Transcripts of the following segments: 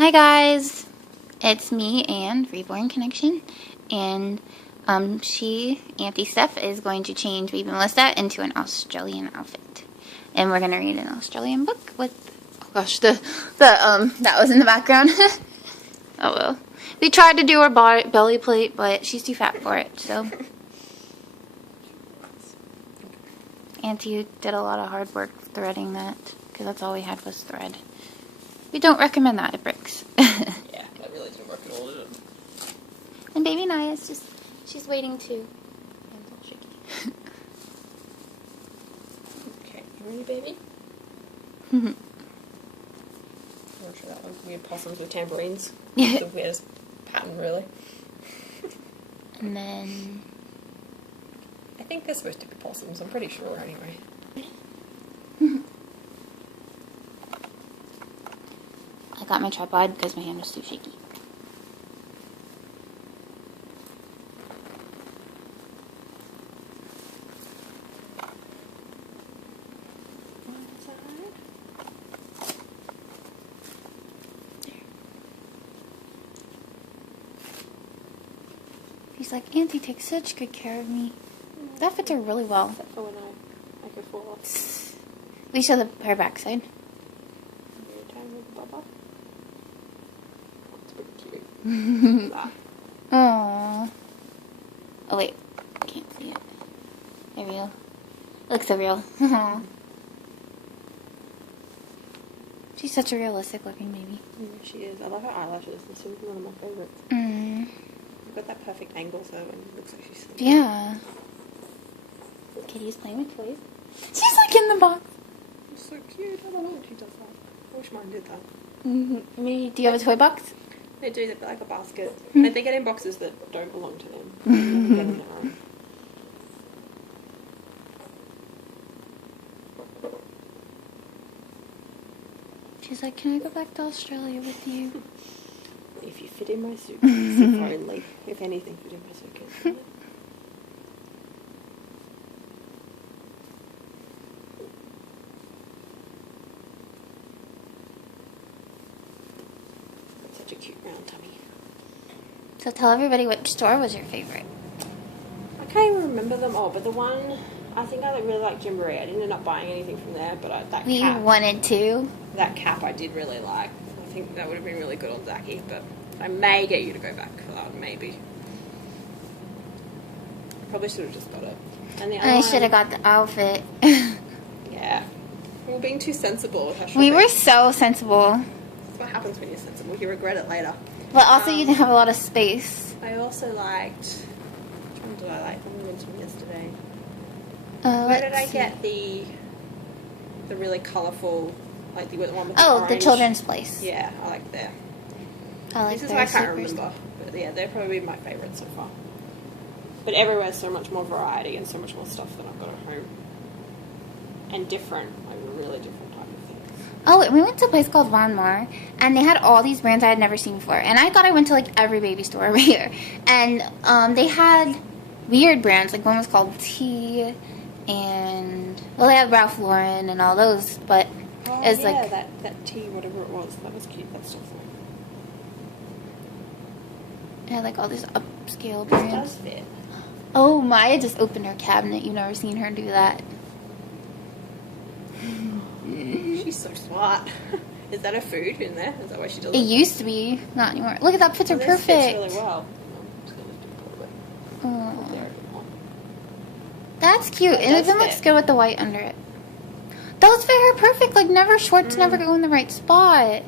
Hi guys, it's me and Reborn Connection, and Auntie Steph is going to change baby Melissa into an Australian outfit, and we're gonna read an Australian book with, oh gosh, that was in the background. Oh well, we tried to do her belly plate, but she's too fat for it, so. Auntie did a lot of hard work threading that, because that's all we had was thread. We don't recommend that, it breaks. Yeah, that really didn't work at all, did it? And baby Nyah is just, she's waiting too. Hands all shaky. Okay, you ready, baby? I'm sure that one's weird possums with tambourines. Yeah. The weirdest pattern, really. And then... I think they're supposed to be possums, I'm pretty sure, anyway. I got my tripod because my hand was too shaky. He's like, Auntie takes such good care of me. That fits her really well. Except for when I could fall off. We show her backside. Aww. Oh wait, I can't see it. There we go. It looks so real. She's such a realistic looking baby. Yeah, she is. I love her eyelashes. They're seriously one of my favorites. You've got that perfect angle so it looks like she's sleeping. Yeah. Kitty's playing with toys. She's like in the box. It's so cute. I don't know what she does that. I wish mine did that. Maybe, do you have a toy box? They do, they're like a basket. Like they get in boxes that don't belong to them. They get in their own. She's like, can I go back to Australia with you? If you fit in my suitcase, if only. If anything fit in my suitcase. Such a cute round tummy. So tell everybody which store was your favorite. I can't even remember them all, but the one, I think I really like Gymboree. I didn't end up buying anything from there, but that We cap, wanted to. that cap I did really like. I think that would have been really good on Zachy, but I may get you to go back for that one, maybe. Probably should have just got it. And the other I should have got the outfit. Yeah. We were being too sensible with our We shopping. were so sensible. That's what happens when you're sensible. You regret it later. But also you didn't have a lot of space. I also liked... Which one did I like? I went to them yesterday. Where did I get the really colourful, like the one with the Oh, orange? the children's place. Yeah, I like there. I like This is their why I can't slippers. remember. But yeah, they're probably my favourite so far. But everywhere's so much more variety and so much more stuff than I've got at home. And different, like really different type of things. Oh, we went to a place called Von Mar, and they had all these brands I had never seen before. And I thought I went to like every baby store over here. And they had weird brands, like one was called T, and well, they had Ralph Lauren and all those, but Oh, it was yeah, like that tea, whatever it was, that was cute, that stuff. it had like all these upscale This brands. does fit. Oh, Maya just opened her cabinet. You've never seen her do that. She's so smart. Is that her food in there? Is that why she does It used to be, not anymore. Look at that, fits her This perfect. fits really well. I'm just gonna lift it a little bit. Aw. Up there a bit more. That's cute. That And it does even looks fit. good with the white under it. Those fit her perfect. Like, never shorts never go in the right spot.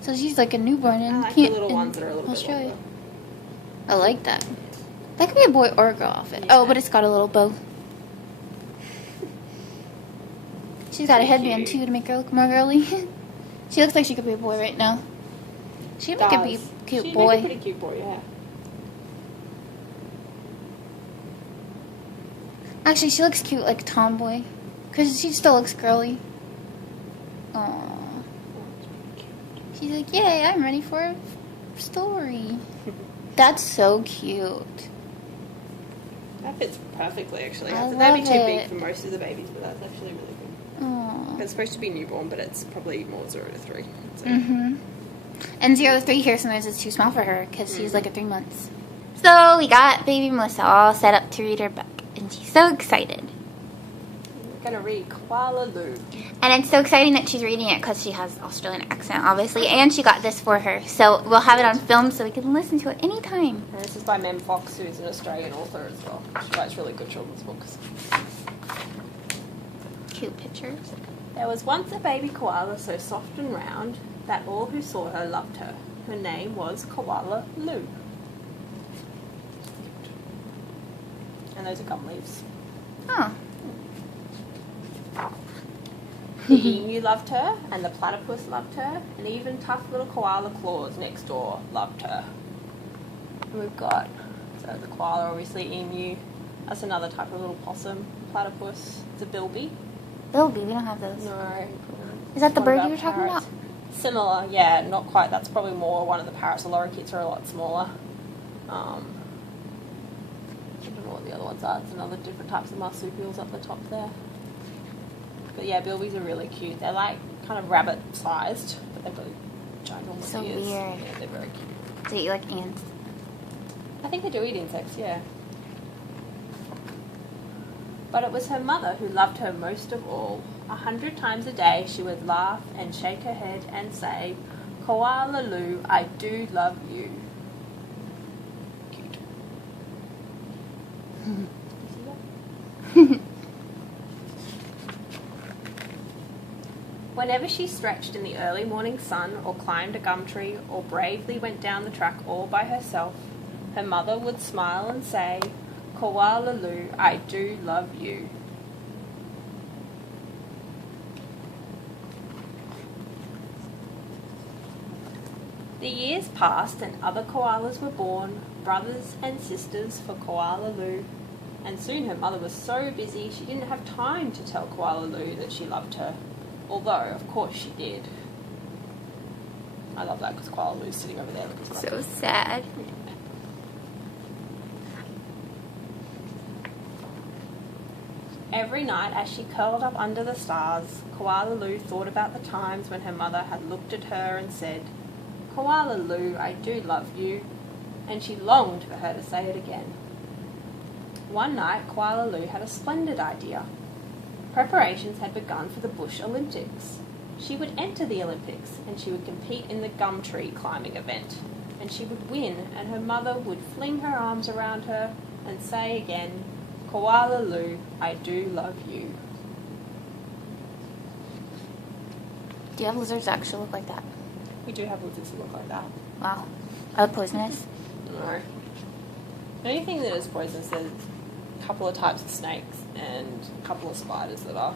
So she's like a newborn in, I like the little ones that are a little Australia. bit longer. I like that. That could be a boy or a girl outfit. Yeah. Oh, but it's got a little bow. She's got a headband cute. too to make her look more girly. She looks like she could be a boy right now. She could be a cute She'd boy. make a pretty cute boy, yeah. Actually, she looks cute like a tomboy. Because she still looks girly. Aww. She's like, yay, I'm ready for a story. That's so cute. That fits perfectly, actually. I That'd be too love big it. for most of the babies, but that's actually really good. Aww. It's supposed to be newborn, but it's probably more 0 to 3. So. Mm-hmm. And 0 to 3 here sometimes is too small for her because she's like at 3 months. So we got baby Melissa all set up to read her book, and she's so excited. We're going to read Koala Lou. And it's so exciting that she's reading it because she has Australian accent, obviously, and she got this for her. So we'll have it on film so we can listen to it anytime. And this is by Mem Fox, who's an Australian author as well. She writes really good children's books. Cute pictures. There was once a baby koala so soft and round that all who saw her loved her. Her name was Koala Lou. And those are gum leaves. Oh. The emu loved her, and the platypus loved her, and even tough little koala claws next door loved her. And we've got, so the koala, obviously, emu. That's another type of little possum. Platypus. It's a bilby. Bilby, we don't have those. No. Is that the One bird of you were our talking parrots. about? Similar, yeah, not quite. That's probably more one of the parrots. The lorikeets are a lot smaller. I don't know what the other ones are. It's another different types of marsupials up the top there. But yeah, bilbies are really cute. They're like kind of rabbit-sized, but they've got ginormous So ears. weird. Yeah, they're very cute. Do you eat like ants? I think they do eat insects, yeah. But it was her mother who loved her most of all. 100 times a day she would laugh and shake her head and say, "Koala Lou, I do love you." Cute. Whenever she stretched in the early morning sun or climbed a gum tree or bravely went down the track all by herself, her mother would smile and say, "Koala Lou, I do love you." The years passed and other koalas were born, brothers and sisters for Koala Lou. And soon her mother was so busy she didn't have time to tell Koala Lou that she loved her. Although, of course, she did. I love that because Koala Lou's sitting over there looking So sad. Every night as she curled up under the stars, Koala Lou thought about the times when her mother had looked at her and said, "Koala Lou, I do love you," and she longed for her to say it again. One night, Koala Lou had a splendid idea. Preparations had begun for the Bush Olympics. She would enter the Olympics, and she would compete in the gum tree climbing event, and she would win, and her mother would fling her arms around her and say again, "Koala Lou, I do love you." Do you have lizards that actually look like that? We do have lizards that look like that. Wow. Are they poisonous? No. The only thing that is poisonous is a couple of types of snakes and a couple of spiders that are,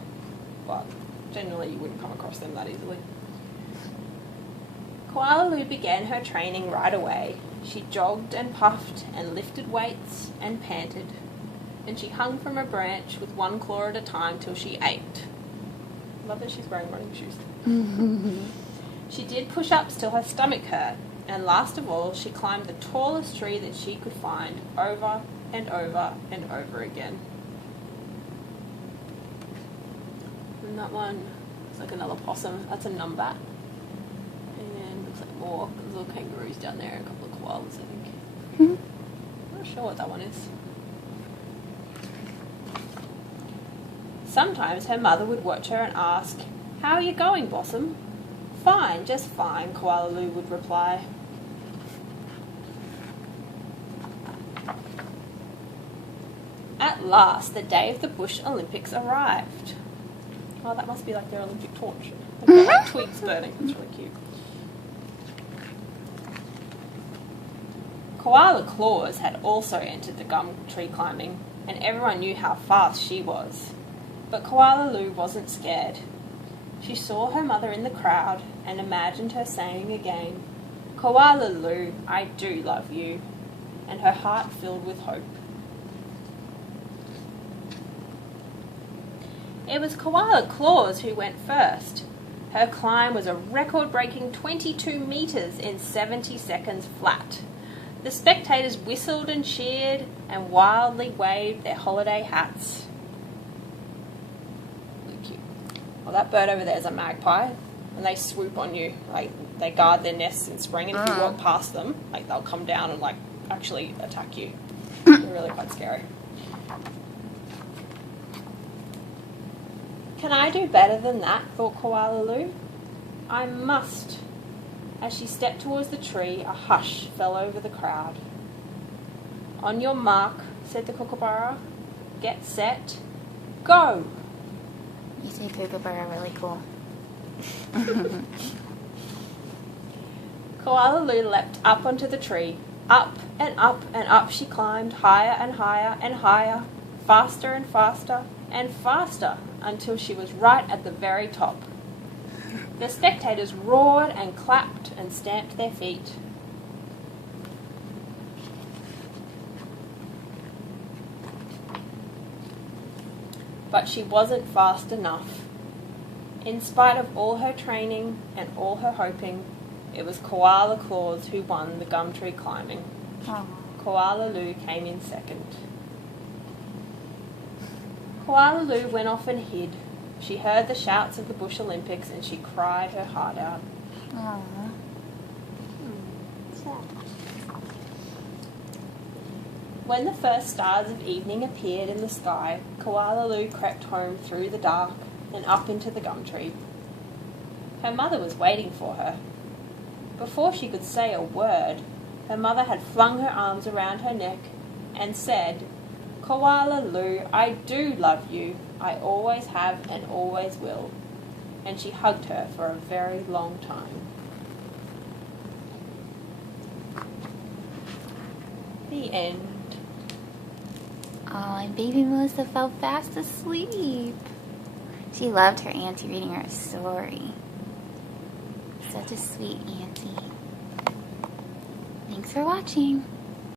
but generally you wouldn't come across them that easily. Koala Lou began her training right away. She jogged and puffed and lifted weights and panted, and she hung from a branch with one claw at a time till she ached. Love that she's wearing running shoes. She did push-ups till her stomach hurt, and last of all, she climbed the tallest tree that she could find over and over and over again. And that one is like another possum. That's a numbat. And looks like more little kangaroos down there, a couple of koalas, I think. I'm not sure what that one is. Sometimes her mother would watch her and ask, "How are you going, Bossum?" "Fine, just fine," Koala Lou would reply. At last, the day of the Bush Olympics arrived. Oh, that must be like their Olympic torch. They've got like twigs burning. That's really cute. Koala Claus had also entered the gum tree climbing, and everyone knew how fast she was. But Koala Lou wasn't scared. She saw her mother in the crowd and imagined her saying again, "Koala Lou, I do love you," and her heart filled with hope. It was Koala Claus who went first. Her climb was a record-breaking 22 metres in 70 seconds flat. The spectators whistled and cheered and wildly waved their holiday hats. Really cute. Well, that bird over there is a magpie. and they swoop on you. Like, they guard their nests in spring, and if you walk past them, like, they'll come down and, like, actually attack you. They're really quite scary. Can I do better than that, thought Koala Lou. I must. As she stepped towards the tree, a hush fell over the crowd. On your mark, said the kookaburra. Get set. Go! You say kookaburra really cool. Koala Lou leapt up onto the tree. Up and up and up she climbed, higher and higher and higher, faster and faster and faster, until she was right at the very top. The spectators roared and clapped and stamped their feet. But she wasn't fast enough. In spite of all her training and all her hoping, it was Koala Claus who won the gum tree climbing. Oh. Koala Lou came in second. Koala Lou went off and hid. She heard the shouts of the Bush Olympics and she cried her heart out. Aww. When the first stars of evening appeared in the sky, Koala Lou crept home through the dark and up into the gum tree. Her mother was waiting for her. Before she could say a word, her mother had flung her arms around her neck and said, Koala Lou, I do love you. I always have and always will. And she hugged her for a very long time. The end. Oh, and baby Melissa fell fast asleep. She loved her auntie reading her a story. Such a sweet auntie. Thanks for watching.